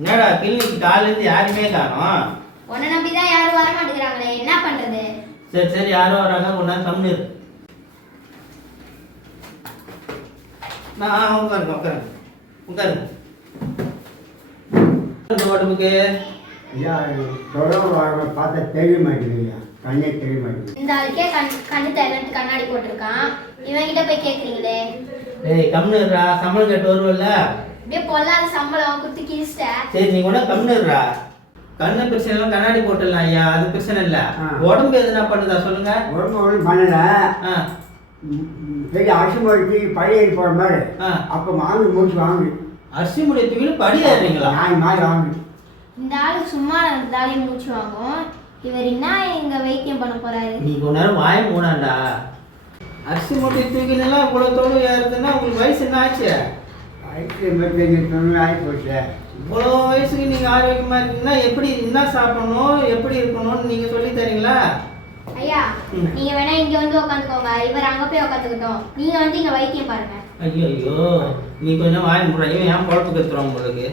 என்னடா கிளினிக்கு காலேருந்து யாருமே காணோம். உன்னை நம்பி தான் யாரும் வர மாட்டேங்கிறாங்களே, என்ன பண்றது? சரி சரி, யாரும் வராங்க, ஒரு நேரம் கம்மிரு. நான் உட்காருங்க உட்காருங்க உட்காருங்க. உடம்புக்கு ஐயா தொடர்பு பார்த்தா தெரிய மாட்டேங்குது, கண்ணே தெரிய மாட்டேங்குது. இந்த ஆளுக்கே கண்ணு தெரியலன்ட்டு கண்ணாடி போட்டிருக்கான், இவன் கிட்ட போய் கேக்குறீங்களே. டேய் கம்மிருடா, சம்பளம் கேட்டு வருவல்ல. அப்படியே பொல்லாத சம்பளம் கொடுத்து கிழிச்சிட்ட. சரி நீ கூட கம்மிருடா. கண்ணு பிரச்சனை எல்லாம் கண்ணாடி போட்டுடலாம் ஐயா, அது பிரச்சனை இல்லை. உடம்பு எதுனா பண்ணுதா சொல்லுங்க. உடம்பு ஒன்றும் பண்ணல. பெரிய அரிசிமொழிக்கு பழைய போகிற மாதிரி அப்போ வாங்கி மூச்சு வாங்கி அரிசி முடியத்துக்கு படி ஏறுறீங்களா? நாய் மாதிரி வாங்கி. இந்த ஆளுக்கு சும்மா இருந்தாலே மூச்சு வாங்கும், இவர் என்ன இங்க வைத்தியம் பண்ண போறாரு? நீ கொஞ்ச நேரம் வாய மூடாண்டா. அரிசி மூட்டை தூக்கினெல்லாம் இவ்வளோ தோடு ஏறுதுன்னா உங்களுக்கு வயசு என்ன ஆச்சு? ஆகி போச்சு. இவ்வளோ வயசுக்கு நீங்கள் ஆரோக்கியமாக இருக்கீங்கன்னா எப்படி என்ன சாப்பிடணும், எப்படி இருக்கணும்னு நீங்கள் சொல்லி தரீங்களா? ஐயா நீங்க வேணா இங்க வந்து உட்காந்துக்கோங்க, இவர் அங்க போய் உட்காந்துக்கிட்டோம், நீங்க வந்து இங்க வைத்தியம் பாருங்க. ஐயோ ஐயோ, நீ கொஞ்சம் வாய மூடுற, இவன் ஏன் குழப்பம் கத்துறோம் உங்களுக்கு?